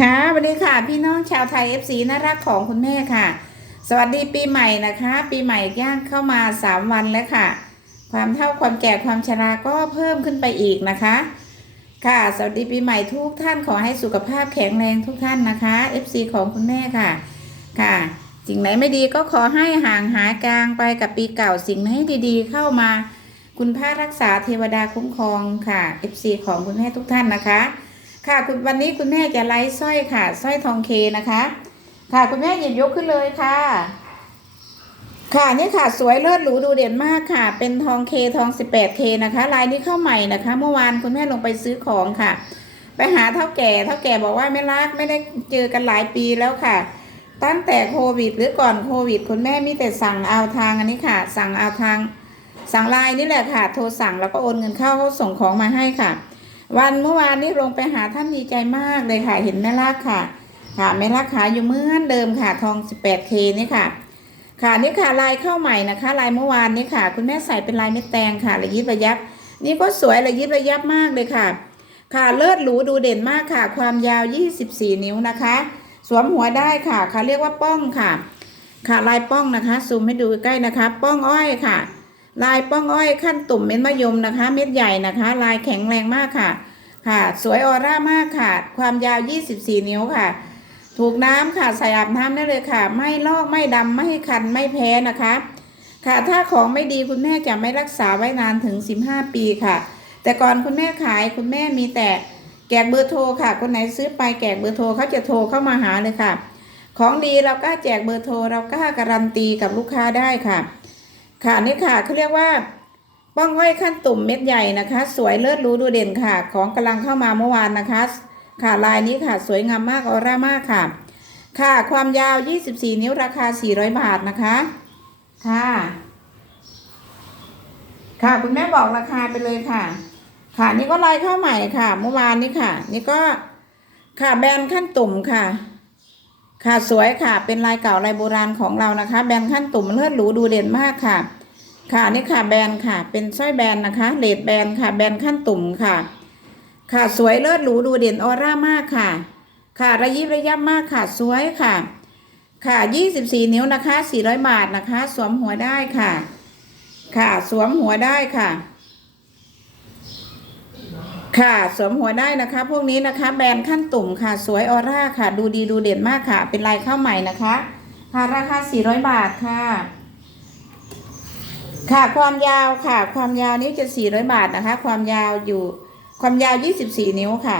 ค่ะสวัสดีค่ะ พี่น้องชาวไทย FC น่ารักของคุณแม่ค่ะ สวัสดีปีใหม่นะคะ ปีใหม่ย่างเข้ามา 3 วันแล้วค่ะ ความเท่าความแก่ความชราก็เพิ่มขึ้นไปอีกนะคะ ค่ะ สวัสดีปีใหม่ทุกท่านขอให้สุขภาพแข็งแรงทุกท่านนะคะ FC ของคุณแม่ค่ะ ค่ะสิ่งไหนไม่ดีก็ขอให้ห่างหายกลางไปกับปีเก่าสิ่งไหนดีๆ เข้ามา คุณพระรักษาเทวดาคุ้มครองค่ะ FC ของคุณแม่ทุกท่านนะคะ ค่ะคุณวันนี้คุณแม่จะไลฟ์สร้อยค่ะสร้อยทองเคนะคะ ค่ะคุณแม่หยิบยกขึ้นเลยค่ะ ค่ะนี่ค่ะสวยเลิศหรูดูเด่นมากค่ะ เป็นทองเคทอง 18K นะคะลายนี้เข้าใหม่นะคะ เมื่อวานคุณแม่ลงไปซื้อของค่ะ ไปหาเท่าแก่เท่าแก่บอกว่าไม่รักไม่ได้เจอกันหลายปีแล้วค่ะ ตั้งแต่โควิด หรือก่อนโควิด คุณแม่มีแต่สั่งเอาทางอันนี้ค่ะ สั่งเอาทาง สั่งไลน์นี่แหละค่ะ โทรสั่งแล้วก็โอนเงินเข้าเขาส่งของมาให้ค่ะ วันเมื่อวานนี้ลงไปหาท่านดีใจมากเลยค่ะเห็นแม่ลากค่ะ ค่ะแม่ลากขายอยู่เหมือนเดิมค่ะทอง 18K นี่ค่ะ ค่ะนี่ค่ะลายเข้าใหม่นะคะ ลายเมื่อวานนี้ค่ะ คุณแม่ใส่เป็นลายเม็ดแตงค่ะระยิบระยับ นี่ก็สวยระยิบระยับมากเลยค่ะ ค่ะเลิศหรูดูเด่นมากค่ะ ความยาว 24 นิ้วนะคะ สวมหัวได้ค่ะค่ะเรียกว่าป้องค่ะ ค่ะลายป้องนะคะซูมให้ดูใกล้นะคะ ป้องอ้อยค่ะ ลายป้องอ้อยขั้นตุ่มเม็ดมะยมนะคะ เม็ดใหญ่นะคะ ลายแข็งแรงมากค่ะ ค่ะ สวยออร่ามากค่ะ ความยาว 24 นิ้วค่ะ ถูกน้ำค่ะใส่อาบน้ำได้เลยค่ะ ไม่ลอกไม่ดำไม่คันไม่แพ้นะคะ ค่ะถ้าของไม่ดีคุณแม่จะไม่รักษาไว้นานถึง 15 ปีค่ะ แต่ก่อนคุณแม่ขายคุณแม่มีแต่แจกเบอร์โทรค่ะ คนไหนซื้อไปแจกเบอร์โทรเขาจะโทรเข้ามาหาเลยค่ะ ของดีเรากล้าแจกเบอร์โทรเรากล้าการันตีกับลูกค้าได้ค่ะ ค่ะนี่ค่ะเขาเรียกว่าป้องห้อยขั้นตุ่มเม็ดใหญ่นะคะ สวยเลิศรู้ดูเด่นค่ะ ของกำลังเข้ามาเมื่อวานนะคะ ค่ะลายนี้ค่ะสวยงามมากออร่ามากค่ะ ค่ะความยาว 24 นิ้วราคา 400 บาทนะคะ ค่ะ ค่ะคุณแม่บอกราคาไปเลยค่ะ ค่ะนี่ก็ลายเข้าใหม่ค่ะ เมื่อวานนี้ค่ะ นี่ก็ค่ะแบรนด์ขั้นตุ่มค่ะ ค่ะสวยค่ะเป็นลายเก่าลายโบราณของเรานะคะ แบรนด์ขั้นตุ่มเลือดหรูดูเด่นมากค่ะ ค่ะนี่ค่ะแบรนด์ค่ะ เป็นสร้อยแบรนด์นะคะเลดแบรนด์ค่ะ แบรนด์ขั้นตุ่มค่ะ ค่ะสวยเลิศหรูดูเด่นออร่ามากค่ะ ค่ะระยิบระยับมากค่ะสวยค่ะ ค่ะ 24 นิ้วนะคะ400บาทนะคะ สวมหัวได้ค่ะ ค่ะสวมหัวได้ค่ะ ค่ะสวมหัวได้นะคะ พวกนี้นะคะ แบรนด์ขั้นตุ่มค่ะ สวยออร่าค่ะ ดูดีดูเด่นมากค่ะ เป็นลายข้าวใหม่นะคะค่ะราคา400 บาทค่ะ ค่ะความยาวค่ะ ความยาวนี้จะ400บาทนะคะ ความยาวอยู่ความยาว24นิ้วค่ะ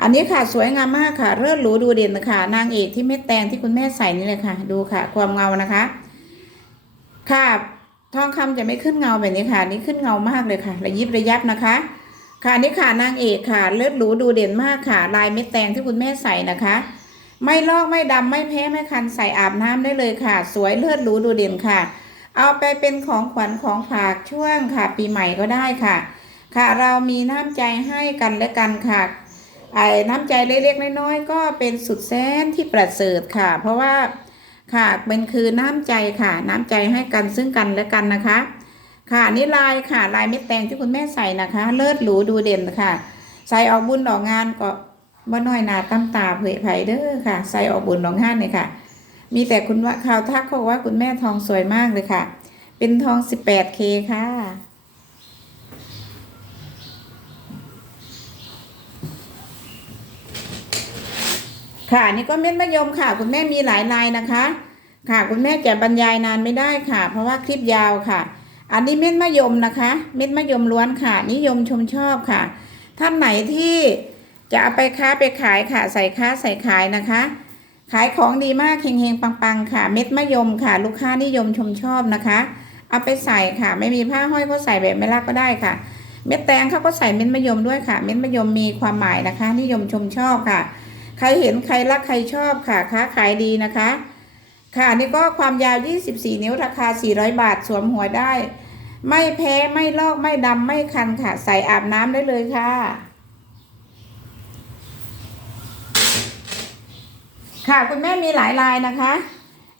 อันนี้ค่ะสวยงามมากค่ะ เลิศหรูดูเด่นค่ะ นางเอกที่เม็ดแตงที่คุณแม่ใส่นี่เลยค่ะ ดูค่ะ ความเงานะคะ ค่ะทองคำจะไม่ขึ้นเงาแบบนี้ค่ะ นี่ขึ้นเงามากเลยค่ะ ระยิบระยับนะคะ ค่ะนี่ค่ะนางเอกค่ะเลิศหรูดูเด่นมากค่ะ ลายเม็ดแตงที่คุณแม่ใส่นะคะ ไม่ลอกไม่ดำไม่แพ้ไม่คันใส่อาบน้ำได้เลยค่ะ สวยเลิศหรูดูเด่นค่ะ เอาไปเป็นของขวัญของฝากช่วงค่ะ ปีใหม่ก็ได้ค่ะ ค่ะเรามีน้ำใจให้กันและกันค่ะไอ้น้ำใจเล็กๆน้อยๆก็เป็นสุดแสนที่ประเสริฐค่ะ เพราะว่าค่ะเป็นคือน้ำใจค่ะ น้ำใจให้กันซึ่งกันและกันนะคะ ค่ะนี่ลายค่ะลายเม็ดแตงที่คุณแม่ใส่นะคะ เลิศหรูดูเด่นค่ะ ใส่ออกบุญออกงานก็บ่น้อยหนาตั้มตาเผยไผ่เด้อค่ะ ใส่ออกบุญออกงานเลยค่ะ มีแต่คุณว่าข่าวทักเขาบอกว่าคุณแม่ทองสวยมากเลยค่ะ เป็นทอง 18K ค่ะ ค่ะนี่ก็เม็ดมะยมค่ะ คุณแม่มีหลายลายนะคะ ค่ะ คุณแม่จะบรรยายนานไม่ได้ค่ะ เพราะว่าคลิปยาวค่ะ อันนี้เม็ดมะยมนะคะ เม็ดมะยมล้วนค่ะ นิยมชมชอบค่ะท่านไหนที่จะเอาไปค้าไปขายค่ะ ใส่ค้าใส่ขายนะคะ ขายของดีมากเฮงๆปังๆ ค่ะ เม็ดมะยมค่ะ ลูกค้านิยมชมชอบนะคะ เอาไปใส่ค่ะ ไม่มีผ้าห้อยก็ใส่แบบไม่รักก็ได้ค่ะ เม็ดแตงเขาก็ใส่เม็ดมะยมด้วยค่ะ เม็ดมะยมมีความหมายนะคะ นิยมชมชอบค่ะ ใครเห็นใครรักใครชอบค่ะ ค้าขายดีนะคะ ค่ะนี่ก็ความยาว 24 นิ้วราคา 400 บาทสวมหัวได้ ไม่แพ้ไม่ลอกไม่ดำไม่คันค่ะ ใส่อาบน้ำได้เลยค่ะ ค่ะคุณแม่มีหลายลายนะคะ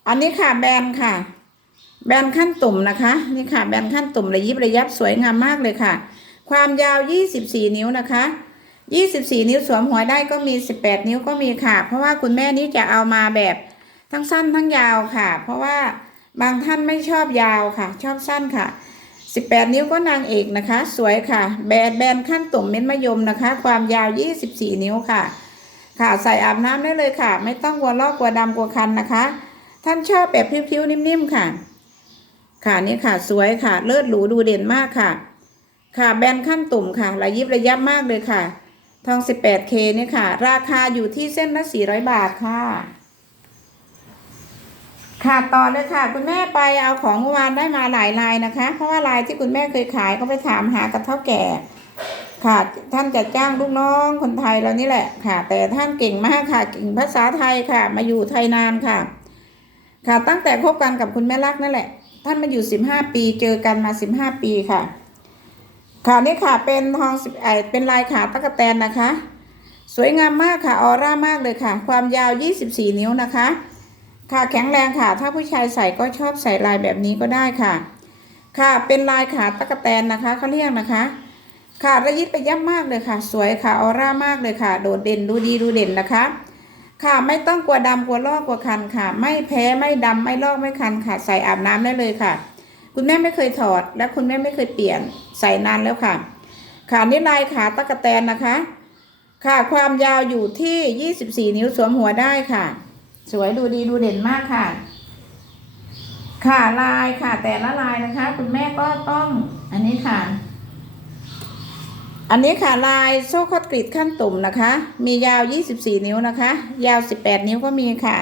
อันนี้ค่ะแบนค่ะ แบนขั้นตุ่มนะคะ นี่ค่ะแบนขั้นตุ่มระยิบระยับสวยงามมากเลยค่ะ ความยาว 24 นิ้วนะคะ24นิ้วสวมหัวได้ก็มี18นิ้วก็มีค่ะ เพราะว่าคุณแม่นี้จะเอามาแบบทั้งสั้นทั้งยาวค่ะ เพราะว่าบางท่านไม่ชอบยาวค่ะ ชอบสั้นค่ะ18นิ้วก็นางเอกนะคะ สวยค่ะ แบนแบนขั้นตุ่มเม็ดมะยมนะคะ ความยาว24นิ้วค่ะ ค่ะใส่อาบน้ำได้เลยค่ะ ไม่ต้องกลัวลอกกลัวดำกลัวคันนะคะ ท่านชอบแบบพิ้วๆนิ่มๆค่ะ ค่ะนี่ค่ะสวยค่ะ เลิศหรูดูเด่นมากค่ะ ค่ะแบนขั้นตุ่มค่ะ ระยิบระยับมากเลยค่ะ ทอง 18K นี่ค่ะ ราคาอยู่ที่เส้นละ400 บาทค่ะค่ะต่อเลยค่ะ คุณแม่ไปเอาของเมื่อวานได้มาหลายลายนะคะ เพราะว่าลายที่คุณแม่เคยขายก็ไปถามหากับเท่าแก่ ค่ะท่านจะจ้างลูกน้องคนไทยเรานี่แหละค่ะ แต่ท่านเก่งมากค่ะเก่งภาษาไทยค่ะ มาอยู่ไทยนานค่ะ ค่ะตั้งแต่คบกันกับคุณแม่รักนั่นแหละ ท่านมาอยู่15ปีเจอกันมา15ปีค่ะ ค่ะนี่ค่ะเป็นทองสิบไอเป็นลายขาตะกแตนนะคะ สวยงามมากค่ะออร่ามากเลยค่ะ ความยาว24นิ้วนะคะ ค่ะแข็งแรงค่ะ ถ้าผู้ชายใส่ก็ชอบใส่ลายแบบนี้ก็ได้ค่ะ ค่ะเป็นลายขาตะกแตนนะคะเขาเรียกนะคะ ค่ะระยิบไปยับมากเลยค่ะ สวยค่ะออร่ามากเลยค่ะ โดดเด่นดูดีดูเด่นนะคะ ค่ะไม่ต้องกลัวดำกลัวลอกกลัวคันค่ะ ไม่แพ้ไม่ดำไม่ลอกไม่คันค่ะ ใส่อาบน้ำได้เลยค่ะ คุณแม่ไม่เคยถอด และคุณแม่ไม่เคยเปลี่ยนใส่นานแล้วค่ะ ค่ะนี่ลายขาตะกแตนนะคะ ค่ะความยาวอยู่ที่ 24 นิ้วสวมหัวได้ค่ะ สวยดูดีดูเด่นมากค่ะค่ะลายค่ะแต่ละลายนะคะ คุณแม่ก็ต้องอันนี้ค่ะ อันนี้ค่ะลายโซ่คอดกรีดขั้นตุ่มนะคะ มียาว 24 นิ้วนะคะ ยาว 18 นิ้วก็มีค่ะ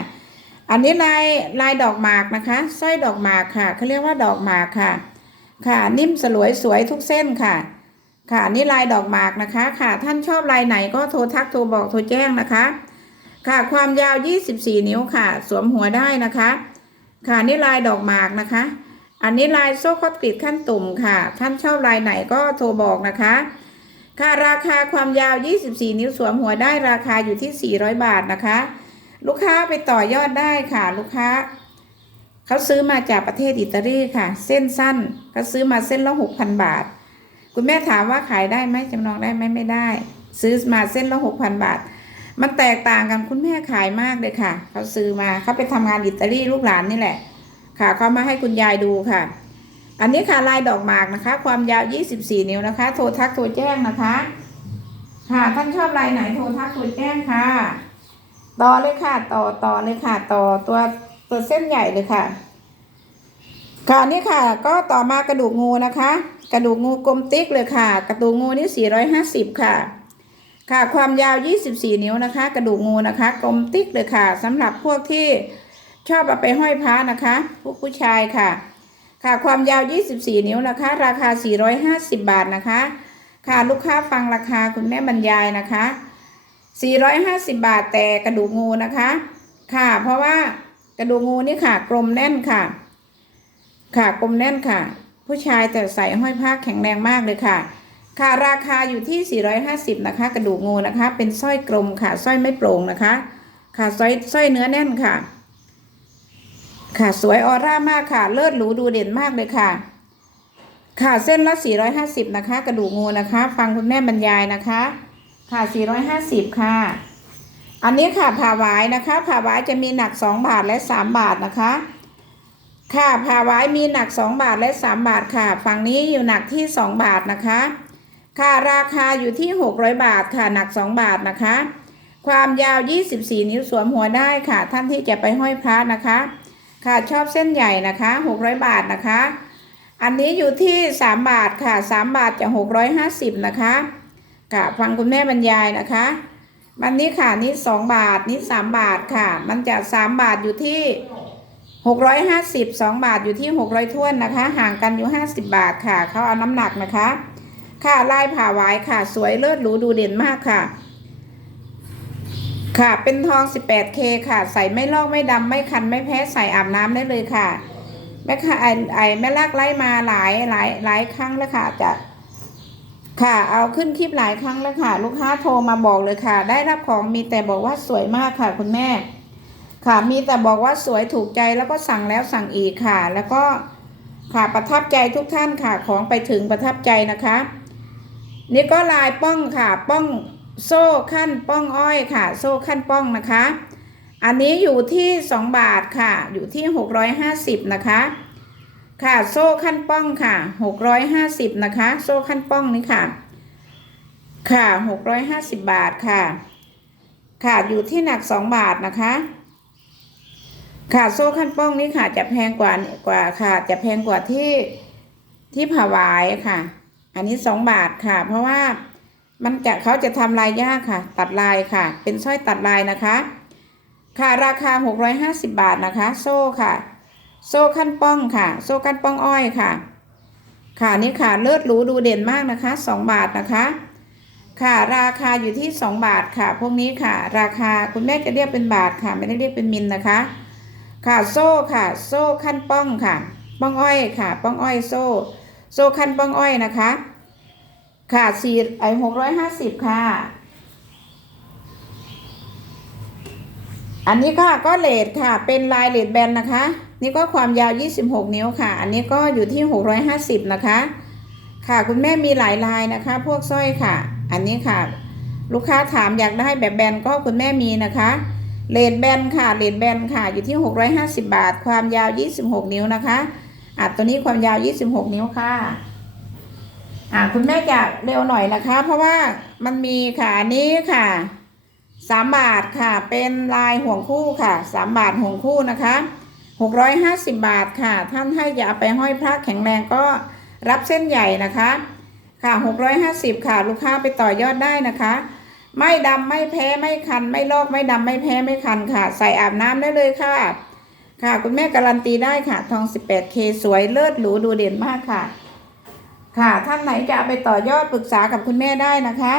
อันนี้ลายลายดอกหมากนะคะสร้อยดอกหมากค่ะเขาเรียกว่าดอกหมากค่ะ ค่ะ นิ่มสลวยสวยทุกเส้นค่ะ ค่ะนี่ลายดอกหมากนะคะ ค่ะท่านชอบลายไหนก็โทรทักโทรบอกโทรแจ้งนะคะ ค่ะความยาว 24 นิ้วค่ะ สวมหัวได้นะคะ ค่ะนี่ลายดอกหมากนะคะ อันนี้ลายโซ่คอดกรีดขั้นตุ่มค่ะ ท่านชอบลายไหนก็โทรบอกนะคะ ค่ะราคาความยาว 24 นิ้วสวมหัวได้ราคาอยู่ที่ 400 บาทนะคะ ลูกค้าไปต่อยอดได้ค่ะ ลูกค้าเขาซื้อมาจากประเทศอิตาลีค่ะ เส้นสั้นเขาซื้อมาเส้นละ6,000 บาท คุณแม่ถามว่าขายได้ไหมจำนองได้ไหมไม่ได้ ซื้อมาเส้นละ6,000 บาท มันแตกต่างกันคุณแม่ขายมากเลยค่ะเขาซื้อมาเขาไปทำงานอิตาลีลูกหลานนี่แหละ ค่ะเขามาให้คุณยายดูค่ะ อันนี้ค่ะลายดอกหมากนะคะ ความยาว 24 นิ้วนะคะ โทรทักโทรแจ้งนะคะ ค่ะท่านชอบลายไหนโทรทักโทรแจ้งค่ะ ต่อเลยค่ะ ต่อต่อเลยค่ะ ต่อตัวตัวเส้นใหญ่เลยค่ะ ค่ะนี่ค่ะ ก็ต่อมากระดูกงูนะคะ กระดูกงูกลมติ๊กเลยค่ะ กระดูกงูนี่ 450 ค่ะค่ะความยาว 24 นิ้วนะคะ กระดูกงูนะคะ กลมติ๊กเลยค่ะสำหรับพวกที่ชอบเอาไปห้อยพระนะคะ พวกผู้ชายค่ะ ค่ะความยาว 24 นิ้วนะคะ ราคา 450 บาทนะคะ ค่ะลูกค้าฟังราคาคุณแม่บรรยายนะคะ 450 บาทแต่กระดูกงูนะคะ ค่ะ เพราะว่ากระดูกงูนี่ค่ะ กลมแน่นค่ะ ค่ะกลมแน่นค่ะ ผู้ชายแต่ใส่ห้อยผ้าแข็งแรงมากเลยค่ะ ค่ะราคาอยู่ที่ 450 นะคะ กระดูกงูนะคะ เป็นสร้อยกลมค่ะสร้อยไม่โปร่งนะคะ ค่ะสร้อยสร้อยเนื้อแน่นค่ะ ค่ะสวยออร่ามากค่ะ เลิศหรูดูเด่นมากเลยค่ะ ค่ะเส้นละ 450 นะคะ กระดูกงูนะคะ ฟังคุณแม่บรรยายนะคะ ค่ะ 450 ค่ะ อันนี้ค่ะผ่าหวายนะคะผ่าหวายจะมีหนัก 2 บาทและ 3 บาทนะคะ ค่ะผ่าหวายมีหนัก 2 บาทและ 3 บาทค่ะ ฝั่งนี้อยู่หนักที่ 2 บาทนะคะ ค่ะราคาอยู่ที่ 600 บาทค่ะหนัก 2 บาทนะคะ ความยาว 24 นิ้วสวมหัวได้ค่ะ ท่านที่จะไปห้อยพระนะคะ ค่ะชอบเส้นใหญ่นะคะ600 บาทนะคะ อันนี้อยู่ที่ 3 บาทค่ะ 3 บาทจะ650 นะคะค่ะฟังคุณแม่บรรยายนะคะวันนี้ค่ะนี่ 2 บาทนี่ 3 บาทค่ะ มันจะ 3 บาทอยู่ที่ 650 2 บาทอยู่ที่ 600ท้วนนะคะ ห่างกันอยู่ 50 บาทค่ะเขาเอาน้ำหนักนะคะ ค่ะลายผ่าไว้ค่ะ สวยเลิศหรูดูเด่นมากค่ะ ค่ะ เป็นทอง 18K ค่ะ ใส่ไม่ลอกไม่ดำไม่คันไม่แพ้ใส่อาบน้ำได้เลยค่ะ แม่ค่ะไอไอแม่ลากไล่มาหลายหลายหลายครั้งแล้วค่ะจะค่ะ เอาขึ้นคลิปหลายครั้งแล้วค่ะ ลูกค้าโทรมาบอกเลยค่ะ ได้รับของมีแต่บอกว่าสวยมากค่ะ คุณแม่ ค่ะ มีแต่บอกว่าสวยถูกใจแล้วก็สั่งแล้วสั่งอีกค่ะ แล้วก็ค่ะประทับใจทุกท่านค่ะ ของไปถึงประทับใจนะคะ นี่ก็ลายป้องค่ะป้อง โซ่ขั้นป้องอ้อยค่ะ โซ่ขั้นป้องนะคะ อันนี้อยู่ที่ 2 บาทค่ะ อยู่ที่ 650 นะคะ ค่ะโซ่ขั้นป้องค่ะ 650 นะคะ โซ่ขั้นป้องนี่ค่ะ ค่ะ 650 บาทค่ะ ค่ะอยู่ที่หนัก 2 บาทนะคะ ค่ะโซ่ขั้นป้องนี่ค่ะ จะแพงกว่ากว่าค่ะ จะแพงกว่าที่ที่ผาวายค่ะ อันนี้ 2 บาทค่ะ เพราะว่า มันจะเขาจะทำลายยากค่ะ ตัดลายค่ะ เป็นสร้อยตัดลายนะคะ ค่ะราคา 650 บาทนะคะ โซ่ค่ะ โซ่ขั้นป้องค่ะ โซ่ขั้นป้องอ้อยค่ะ ค่ะนี่ค่ะเลิศหรูดูเด่นมากนะคะ 2 บาทนะคะ ค่ะราคาอยู่ที่ 2 บาทค่ะ พวกนี้ค่ะ ราคาคุณแม่จะเรียกเป็นบาทค่ะไม่ได้เรียกเป็นมิลนะคะ ค่ะโซ่ค่ะ โซ่ขั้นป้องค่ะ ป้องอ้อยค่ะ ป้องอ้อยโซ่ โซ่ขั้นป้องอ้อยนะคะ ค่ะสี่ไอหกร้อยห้าสิบค่ะ อันนี้ค่ะก็เลดค่ะ เป็นลายเลดแบนนะคะ นี่ก็ความยาว26นิ้วค่ะ อันนี้ก็อยู่ที่650นะคะ ค่ะคุณแม่มีหลายลายนะคะ พวกสร้อยค่ะ อันนี้ค่ะ ลูกค้าถามอยากได้แบบแบนก็คุณแม่มีนะคะเลดแบนค่ะเลดแบนค่ะ อยู่ที่ 650 บาท ความยาว 26 นิ้วนะคะอะตัวนี้ความยาว 26 นิ้วค่ะ อ่าคุณแม่จะเร็วหน่อยนะคะ เพราะว่ามันมีค่ะนี้ค่ะสามบาทค่ะ เป็นลายห่วงคู่ค่ะสามบาทห่วงคู่นะคะหกร้อยห้าสิบบาทค่ะ ท่านให้จะเอาไปห้อยพระแข็งแรงก็รับเส้นใหญ่นะคะ ค่ะหกร้อยห้าสิบค่ะ ลูกค้าไปต่อยอดได้นะคะ ไม่ดำไม่แพ้ไม่คัน ไม่ลอกไม่ดำไม่แพ้ไม่คันค่ะ ใส่อาบน้ำได้เลยค่ะ ค่ะคุณแม่การันตีได้ค่ะ ทอง 18K สวยเลิศหรูดูเด่นมากค่ะ ค่ะท่านไหนจะเอาไปต่อยอดปรึกษากับคุณแม่ได้นะคะ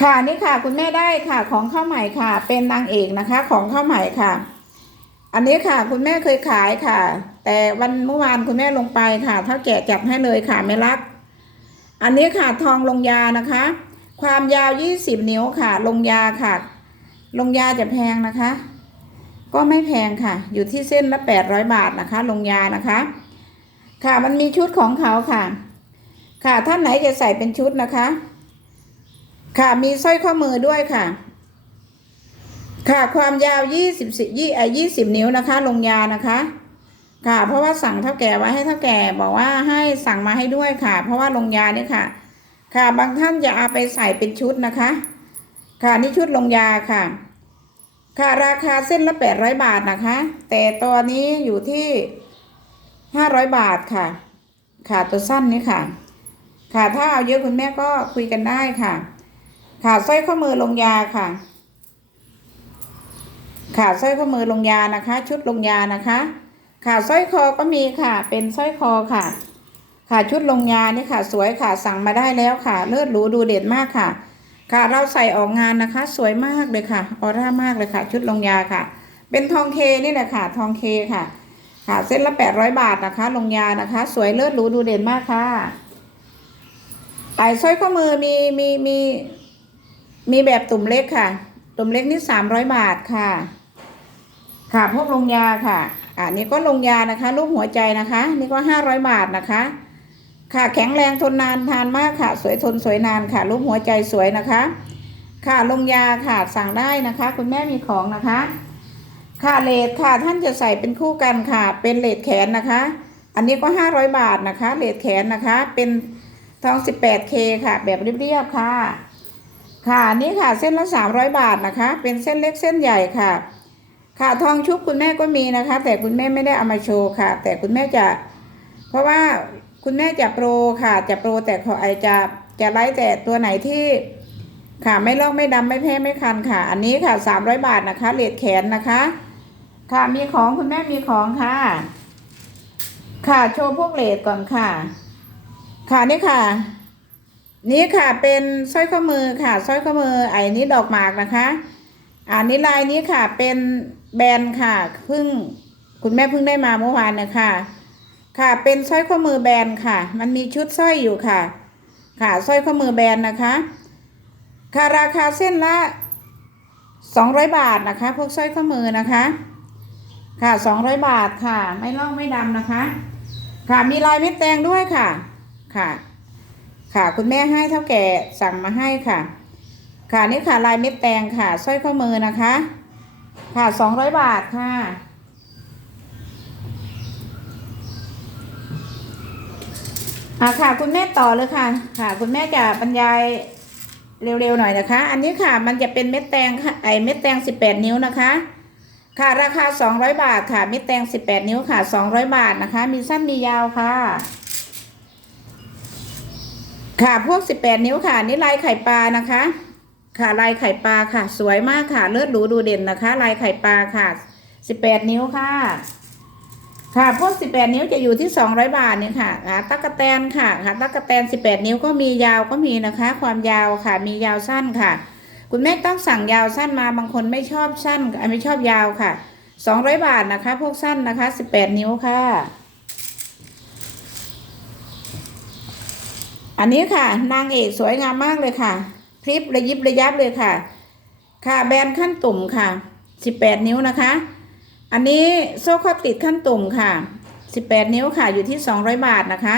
ค่ะนี่ค่ะคุณแม่ได้ค่ะของข้าวใหม่ค่ะ เป็นนางเอกนะคะ ของข้าวใหม่ค่ะ อันนี้ค่ะ คุณแม่เคยขายค่ะ แต่วันเมื่อวานคุณแม่ลงไปค่ะเท่าแก่จัดให้เลยค่ะไม่รัก อันนี้ค่ะทองลงยานะคะ ความยาว20นิ้วค่ะ ลงยาค่ะ ลงยาจะแพงนะคะ ก็ไม่แพงค่ะ อยู่ที่เส้นละ800บาทนะคะ ลงยานะคะ ค่ะมันมีชุดของเขาค่ะ ค่ะท่านไหนจะใส่เป็นชุดนะคะ ค่ะมีสร้อยข้อมือด้วยค่ะ ค่ะความยาวยี่สิบยี่ไอยี่สิบนิ้วนะคะ ลงยานะคะ ค่ะ เพราะว่าสั่งเท่าแก่ไว้ให้เท่าแก่บอกว่าให้สั่งมาให้ด้วยค่ะ เพราะว่าลงยาเนี่ยค่ะ ค่ะบางท่านจะเอาไปใส่เป็นชุดนะคะ ค่ะนี่ชุดลงยาค่ะค่ะราคาเส้นละแปดร้อยบาทนะคะ แต่ตัวนี้อยู่ที่ ห้าร้อยบาทค่ะ ค่ะตัวสั้นนี่ค่ะ ค่ะถ้าเอาเยอะคุณแม่ก็คุยกันได้ค่ะ ค่ะสร้อยข้อมือลงยาค่ะ ค่ะสร้อยข้อมือลงยานะคะ ชุดลงยานะคะ ค่ะสร้อยคอก็มีค่ะ เป็นสร้อยคอค่ะ ค่ะชุดลงยานี่ค่ะ สวยค่ะสั่งมาได้แล้วค่ะ เลิศหรูดูเด่นมากค่ะ ค่ะเราใส่ออกงานนะคะ สวยมากเลยค่ะออร่ามากเลยค่ะ ชุดลงยาค่ะ เป็นทองเคนี่แหละค่ะ ทองเคค่ะ ค่ะ เส้นละแปดร้อยบาทนะคะ ลงยานะคะ สวยเลิศหรูดูเด่นมากค่ะไต่สร้อยข้อมือมีมีมีมีแบบตุ่มเล็กค่ะ ตุ่มเล็กนี่สามร้อยบาทค่ะ ค่ะพวกลงยาค่ะอ่านี่ก็ลงยานะคะรูปหัวใจนะคะ นี่ก็ห้าร้อยบาทนะคะ ค่ะแข็งแรงทนนานทานมากค่ะ สวยทนสวยนานค่ะรูปหัวใจสวยนะคะ ค่ะลงยาค่ะสั่งได้นะคะ คุณแม่มีของนะคะ ค่ะเลดค่ะท่านจะใส่เป็นคู่กันค่ะ เป็นเลดแขนนะคะ อันนี้ก็ห้าร้อยบาทนะคะเลดแขนนะคะ เป็นทอง 18K ค่ะ แบบเรียบๆค่ะ ค่ะอันนี่ค่ะเส้นละ300บาทนะคะ เป็นเส้นเล็กเส้นใหญ่ค่ะ ค่ะทองชุบคุณแม่ก็มีนะคะ แต่คุณแม่ไม่ได้เอามาโชว์ค่ะ แต่คุณแม่จะ เพราะว่าคุณแม่จะโปรค่ะ จะโปรแต่ขอไอจะจะไล่แต่ตัวไหนที่ค่ะไม่ลอกไม่ดำไม่แพ้ไม่คันค่ะ อันนี้ค่ะ300บาทนะคะเลดแขนนะคะ ค่ะมีของคุณแม่มีของค่ะ ค่ะโชว์พวกเลดก่อนค่ะ ค่ะนี่ค่ะ นี่ค่ะเป็นสร้อยข้อมือค่ะสร้อยข้อมือไอ้นี้ดอกหมากนะคะอันนี้ลายนี้ค่ะเป็นแบรนด์ค่ะเพิ่งคุณแม่เพิ่งได้มาเมื่อวานนี่ยค่ะค่ะเป็นสร้อยข้อมือแบรนด์ค่ะ มันมีชุดสร้อยอยู่ค่ะ ค่ะสร้อยข้อมือแบรนด์นะคะ ค่ะราคาเส้นละสองร้อยบาทนะคะ พวกสร้อยข้อมือนะคะ ค่ะสองร้อยบาทค่ะ ไม่ลอกไม่ดำนะคะ ค่ะมีลายเม็ดแตงด้วยค่ะ ค่ะ ค่ะคุณแม่ให้เท่าแก่สั่งมาให้ค่ะ ค่ะนี่ค่ะลายเม็ดแตงค่ะสร้อยข้อมือนะคะ ค่ะสองร้อยบาทค่ะ อะค่ะคุณแม่ต่อเลยค่ะ ค่ะ คุณแม่จะบรรยายเร็วๆหน่อยนะคะ อันนี้ค่ะมันจะเป็นเม็ดแตงค่ะไอเม็ดแตงสิบแปดนิ้วนะคะ ค่ะราคาสองร้อยบาทค่ะม็ดแตงสิบแปดนิ้วค่ะสองร้อยบาทนะคะ มีสั้นมียาวค่ะ ค่ะพวกสิบแปดนิ้วค่ะ นี่ลายไข่ปลานะคะ ค่ะลายไข่ปลาค่ะ สวยมากค่ะ เลือดหรูดูเด่นนะคะ ลายไข่ปลาค่ะสิบแปดนิ้วค่ะ ค่ะพวกสิบแปดนิ้วจะอยู่ที่สองร้อยบาทเนี่ยค่ะอ่าตั๊กแตนค่ะค่ะตั๊กแตนสิบแปดนิ้วก็มียาวก็มีนะคะ ความยาวค่ะ มียาวสั้นค่ะ คุณแม่ต้องสั่งยาวสั้นมาบางคนไม่ชอบสั้นไม่ชอบยาวค่ะสองร้อยบาทนะคะ พวกสั้นนะคะสิบแปดนิ้วค่ะ อันนี้ค่ะ นางเอกสวยงามมากเลยค่ะ พริบระยิบระยับเลยค่ะ ค่ะแบรนด์ขั้นตุ่มค่ะสิบแปดนิ้วนะคะ อันนี้โซ่ครอบติดขั้นตุ่มค่ะสิบแปดนิ้วค่ะอยู่ที่สองร้อยบาทนะคะ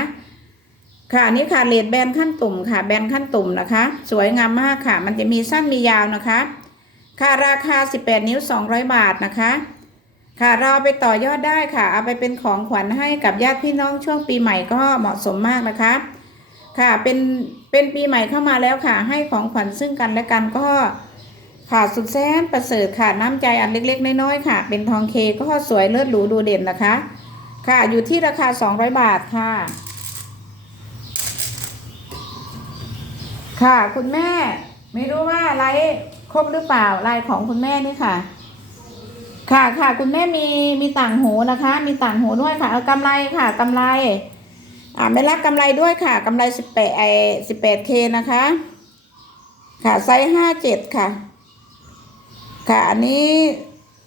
ค่ะนนี้ค่ะเลดแบนขั้นตุ่มค่ะ แบนขั้นตุ่มนะคะ สวยงามมากค่ะ มันจะมีสั้นมียาวนะคะ ค่ะราคาสิบแปดนิ้วสองร้อยบาทนะคะ ค่ะเราเอาไปต่อยอดได้ค่ะ เอาไปเป็นของขวัญให้กับญาติพี่น้องช่วงปีใหม่ก็เหมาะสมมากนะคะ ค่ะเป็นเป็นปีใหม่เข้ามาแล้วค่ะ ให้ของขวัญซึ่งกันและกันก็ค่ะสุดแสนประเสริฐค่ะน้ำใจอันเล็กๆน้อยๆค่ะ เป็นทองเคก็สวยเลิศหรูดูเด่นนะคะ ค่ะอยู่ที่ราคา 200 บาทค่ะ ค่ะคุณแม่ไม่รู้ว่าไลฟ์ครบหรือเปล่าไลฟ์ของคุณแม่นี่ค่ะ ค่ะค่ะคุณแม่มีมีต่างหูนะคะ มีต่างหูด้วยค่ะ เอากำไรค่ะกำไร อ่าไม่รับกำไรด้วยค่ะกำไรสิบแปดไอสิบแปดเคนะคะ ค่ะไซส์ห้าเจ็ดค่ะ ค่ะอันนี้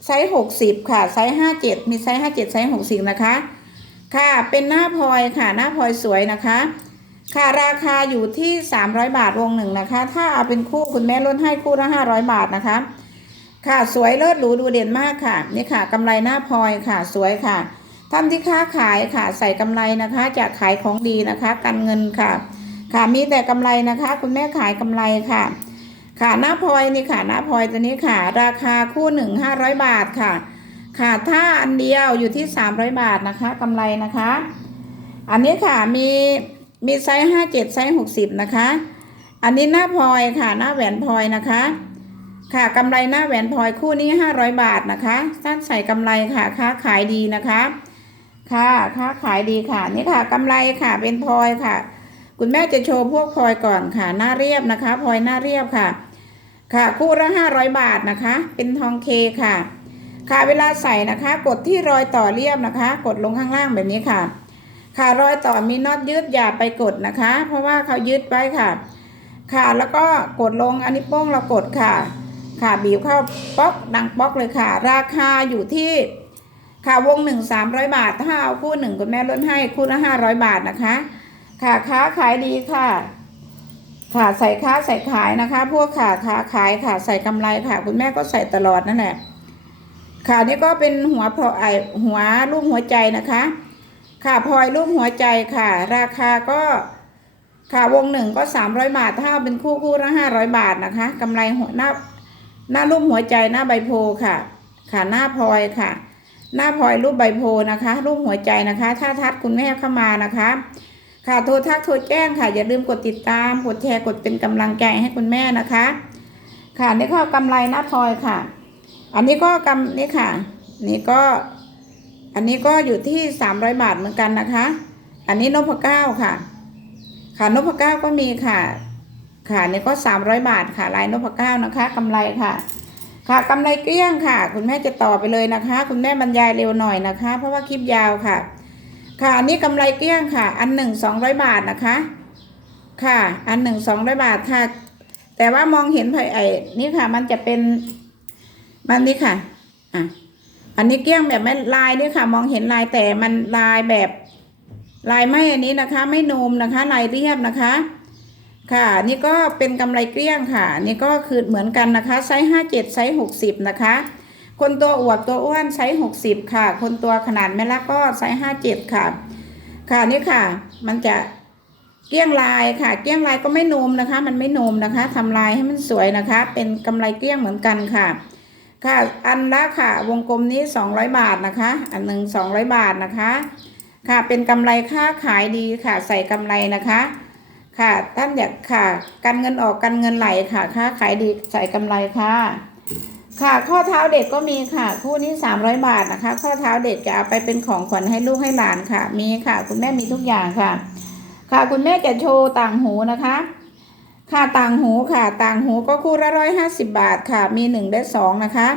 ไซส์หกสิบค่ะไซส์ห้าเจ็ดมีไซส์ห้าเจ็ดไซส์หกสิบนะคะ ค่ะเป็นหน้าพลอยค่ะ หน้าพลอยสวยนะคะ ค่ะราคาอยู่ที่สามร้อยบาทวงหนึ่งนะคะ ถ้าเอาเป็นคู่คุณแม่ลดให้คู่ละห้าร้อยบาทนะคะ ค่ะสวยเลิศหรูดูเด่นมากค่ะนี่ค่ะกำไรหน้าพลอยค่ะสวยค่ะท่านที่ค้าขายค่ะ ใส่กำไรนะคะจะขายของดีนะคะการเงินค่ะ ค่ะมีแต่กำไรนะคะ คุณแม่ขายกำไรค่ะ ค่ะหน้าพลอยนี่ค่ะหน้าพลอยตัวนี้ค่ะ ราคาคู่หนึ่งห้าร้อยบาทค่ะ ค่ะถ้าอันเดียวอยู่ที่สามร้อยบาทนะคะกำไรนะคะ อันนี้ค่ะมี มีไซส์ห้าเจ็ดไซส์หกสิบนะคะ อันนี้หน้าพลอยค่ะ หน้าแหวนพลอยนะคะ ค่ะกำไรหน้าแหวนพลอยคู่นี้ห้าร้อยบาทนะคะท่านใส่กำไรค่ะ ค้าขายดีนะคะ ค่ะค้าขายดีค่ะ นี่ค่ะกำไรค่ะเป็นพลอยค่ะ คุณแม่จะโชว์พวกพลอยก่อนค่ะ หน้าเรียบนะคะพลอยหน้าเรียบค่ะ ค่ะคู่ละห้าร้อยบาทนะคะ เป็นทองเคค่ะ ค่ะเวลาใส่นะคะ กดที่รอยต่อเรียบนะคะ กดลงข้างล่างแบบนี้ค่ะ ค่ะรอยต่อมีน็อตยืดอย่าไปกดนะคะ เพราะว่าเขายืดไว้ค่ะ ค่ะแล้วก็กดลงอันนี้โป้งเรากดค่ะ ค่ะบีบเข้าป๊อกดังป๊อกเลยค่ะ ราคาอยู่ที่ค่ะวงหนึ่งสามร้อยบาท ถ้าเอาคู่หนึ่งคุณแม่ลดให้คู่ละห้าร้อยบาทนะคะ ค่ะค้าขายดีค่ะ ค่ะใส่ค้าใส่ขายนะคะ พวกค่ะค้าขายค่ะใส่กำไรค่ะ คุณแม่ก็ใส่ตลอดนั่นแหละค่ะนี่ก็เป็นหัวพอไอหัวรูปหัวใจนะคะ ค่ะพลอยรูปหัวใจค่ะ ราคาก็ค่ะวงหนึ่งก็สามร้อยบาท ถ้าเป็นคู่คู่ละห้าร้อยบาทนะคะกำไรหัวหน้าหน้ารูปหัวใจหน้าใบโพค่ะ ค่ะหน้าพลอยค่ะ หน้าพลอยรูปใบโพนะคะ รูปหัวใจนะคะ ถ้าทักคุณแม่เข้ามานะคะ ค่ะโทรทักโทรแจ้งค่ะ อย่าลืมกดติดตามกดแชร์กดเป็นกำลังใจให้คุณแม่นะคะ ค่ะนี่ก็กำไรหน้าพลอยค่ะ อันนี้ก็กำนี่ค่ะ นี่ก็ อันนี้ก็อยู่ที่สามร้อยบาทเหมือนกันนะคะ อันนี้นพเก้าค่ะ ค่ะนพเก้าก็มีค่ะ ค่ะนี่ก็สามร้อยบาทค่ะลายนพเก้านะคะกำไรค่ะ ค่ะกำไรเกลี้ยงค่ะ คุณแม่จะต่อไปเลยนะคะ คุณแม่บรรยายเร็วหน่อยนะคะ เพราะว่าคลิปยาวค่ะ ค่ะอันนี้กำไรเกลี้ยงค่ะ อันหนึ่งสองร้อยบาทนะคะ ค่ะ อันหนึ่งสองร้อยบาทค่ะ แต่ว่ามองเห็นไผ่ไอ้นี่ค่ะ มันจะเป็นมันนี่ค่ะ อะ อันนี้เกลี้ยงแบบไม่ลายนี่ค่ะ มองเห็นลายแต่มันลายแบบลายไม่อันนี้นะคะ ไม่นูมนะคะลายเรียบนะคะ ค่ะ นี่ก็เป็นกำไรเกลี้ยงค่ะ นี่ก็คือเหมือนกันนะคะไซส์ห้าเจ็ดไซส์หกสิบนะคะ คนตัวอวบตัวอ้วนไซส์หกสิบค่ะ คนตัวขนาดแม่ละก็ไซส์ห้าเจ็ดค่ะ ค่ะนี่ค่ะ มันจะเกลี้ยงลายค่ะ เกลี้ยงลายก็ไม่โนมนะคะ มันไม่โนมนะคะทำลายให้มันสวยนะคะ เป็นกำไรเกลี้ยงเหมือนกันค่ะ ค่ะ อันละค่ะ วงกลมนี้ 200 บาทนะคะ อันหนึ่ง200 บาทนะคะ ค่ะเป็นกำไรค่าขายดีค่ะ ใส่กำไรนะคะ ค่ะท่านอยากค่ะ การเงินออกการเงินไหลค่ะ ค่าขายดีใส่กำไรค่ะ ค่ะข้อเท้าเด็กก็มีค่ะ คู่นี้ 300 บาทนะคะ ข้อเท้าเด็กจะเอาไปเป็นของขวัญให้ลูกให้หลานค่ะ มีค่ะ คุณแม่มีทุกอย่างค่ะ ค่ะคุณแม่จะโชว์ต่างหูนะคะ ค่ะต่างหูค่ะต่างหูก็คู่ละร้อยห้าสิบบาทค่ะมีหนึ่งได้สองนะคะ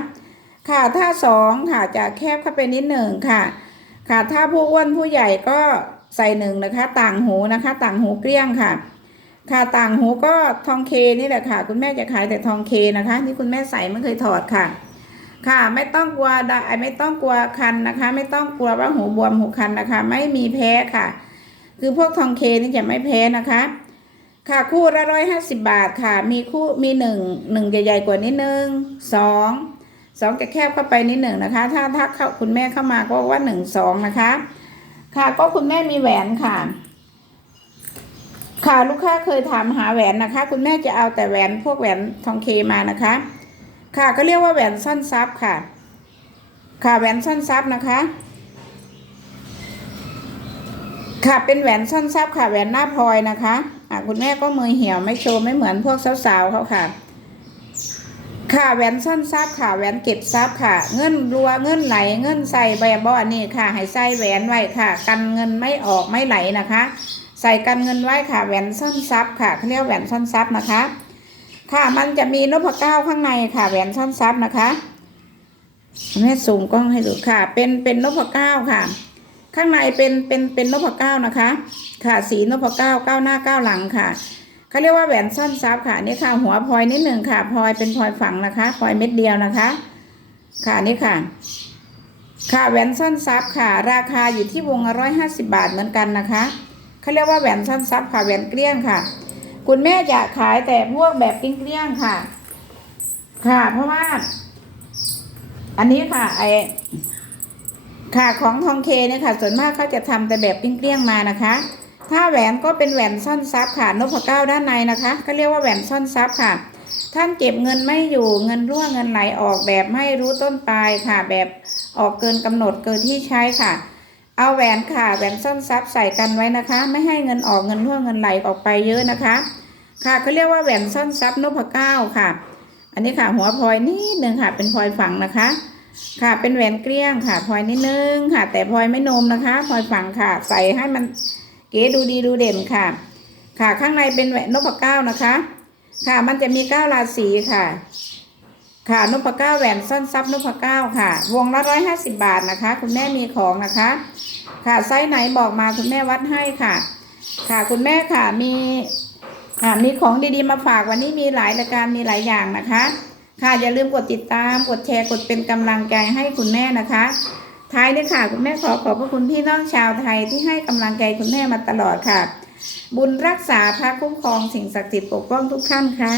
ค่ะถ้าสองค่ะจะแคบเข้าไปนิดหนึ่งค่ะ ค่ะถ้าผู้อ้วนผู้ใหญ่ก็ใส่หนึ่งนะคะ ต่างหูนะคะ ต่างหูเกลี้ยงค่ะ ค่ะต่างหูก็ทองเคนี่แหละค่ะ คุณแม่จะขายแต่ทองเคนะคะนี่คุณแม่ใส่ไม่เคยถอดค่ะ ค่ะไม่ต้องกลัวไดะไม่ต้องกลัวคันนะคะ ไม่ต้องกลัวว่าหูบวมหูคันนะคะ ไม่มีแพ้ค่ะ คือพวกทองเคนี่จะไม่แพ้นะคะ ค่ะคู่ละร้อยห้าสิบบาทค่ะ มีคู่มีหนึ่งหนึ่งใหญ่ ๆ กว่านิดนึงสองสองจะแคบเข้าไปนิดหนึ่งนะคะ ถ้าถ้าเข้าคุณแม่เข้ามาก็ว่าหนึ่งสองนะคะ ค่ะก็คุณแม่มีแหวนค่ะ ค่ะลูกค้าเคยถามหาแหวนนะคะ คุณแม่จะเอาแต่แหวนพวกแหวนทองเคมานะคะ ค่ะก็เรียกว่าแหวนซ่อนทรัพย์ค่ะ ค่ะแหวนซ่อนทรัพย์นะคะ ค่ะเป็นแหวนซ่อนทรัพย์ค่ะแหวนหน้าพลอยนะคะ คุณแม่ก็มือเหี่ยวไม่โชว์ไม่เหมือนพวกสาวๆเขาค่ะ ค่ะแหวนซ่อนทรัพย์ค่ะแหวนเก็บทรัพย์ค่ะ เงินรัวเงินไหลเงินใส่แบบ่อนี่ค่ะให้ใส่แหวนไว้ค่ะ กันเงินไม่ออกไม่ไหลนะคะ ใส่กันเงินไว้ค่ะแหวนซ่อนทรัพย์ค่ะเขาเรียกแหวนซ่อนทรัพย์นะคะ ค่ะมันจะมีนพเก้าข้างในค่ะแหวนซ่อนทรัพย์นะคะแม่ซูมกล้องให้ดูค่ะ เป็นเป็นนพเก้าค่ะ ข้างในเป็นเป็นเป็นนพเก้านะคะ ค่ะสีนพเก้าเก้าหน้าเก้าหลังค่ะเขาเรียกว่าแหวนซ่อนทรัพย์ค่ะนี่ค่ะ หัวพลอยนิดหนึ่งค่ะพลอยเป็นพลอยฝังนะคะพลอยเม็ดเดียวนะคะ ค่ะนี่ค่ะ ค่ะแหวนซ่อนทรัพย์ค่ะ ราคาอยู่ที่วงร้อยห้าสิบาทเหมือนกันนะคะเขาเรียกว่าแหวนซ่อนทรัพย์ค่ะแหวนเกลี้ยงค่ะ คุณแม่จะขายแต่พวกแบบเกลี้ยงค่ะ ค่ะ เพราะว่า อันนี้ค่ะไอ ค่ะของทองเคเนี่ยค่ะ ส่วนมากเขาจะทำแต่แบบเกลี้ยงๆมานะคะ ถ้าแหวนก็เป็นแหวนซ่อนทรัพย์ค่ะนพเก้าด้านในนะคะก็เรียกว่าแหวนซ่อนทรัพย์ค่ะ ท่านเก็บเงินไม่อยู่เงินรั่วเงินไหลออกแบบไม่รู้ต้นปลายค่ะ แบบออกเกินกำหนดเกินที่ใช้ค่ะ เอาแหวนค่ะแหวนซ่อนทรัพย์ใส่กันไว้นะคะ ไม่ให้เงินออกเงินรั่วเงินไหลออกไปเยอะนะคะ ค่ะเขาเรียกว่าแหวนซ่อนทรัพย์นพเก้าค่ะ อันนี้ค่ะหัวพลอยนิดนึงค่ะเป็นพลอยฝังนะคะ ค่ะเป็นแหวนเกลี้ยงค่ะพลอยนิดนึงค่ะ แต่พลอยไม่นมนะคะพลอยฝังค่ะ ใส่ให้มันเก๋ดูดีดูเด่นค่ะ ค่ะข้างในเป็นแหวนนพเก้านะคะ ค่ะมันจะมีเก้าราศีค่ะ ค่ะนพเก้าแหวนซ่อนทรัพย์นพเก้าค่ะ วงละร้อยห้าสิบบาทนะคะ คุณแม่มีของนะคะ ค่ะไซส์ไหนบอกมาคุณแม่วัดให้ค่ะ ค่ะคุณแม่ค่ะมีอ่ามีของดีๆมาฝากวันนี้มีหลายรายการมีหลายอย่างนะคะ ค่ะอย่าลืมกดติดตามกดแชร์กดเป็นกำลังใจให้คุณแม่นะคะ ท้ายนี้ค่ะ คุณแม่ขอขอบพระคุณพี่น้องชาวไทยที่ให้กำลังใจคุณแม่มาตลอดค่ะ บุญรักษาพระคุ้มครองสิ่งศักดิ์สิทธิ์ปกป้องทุกท่านค่ะ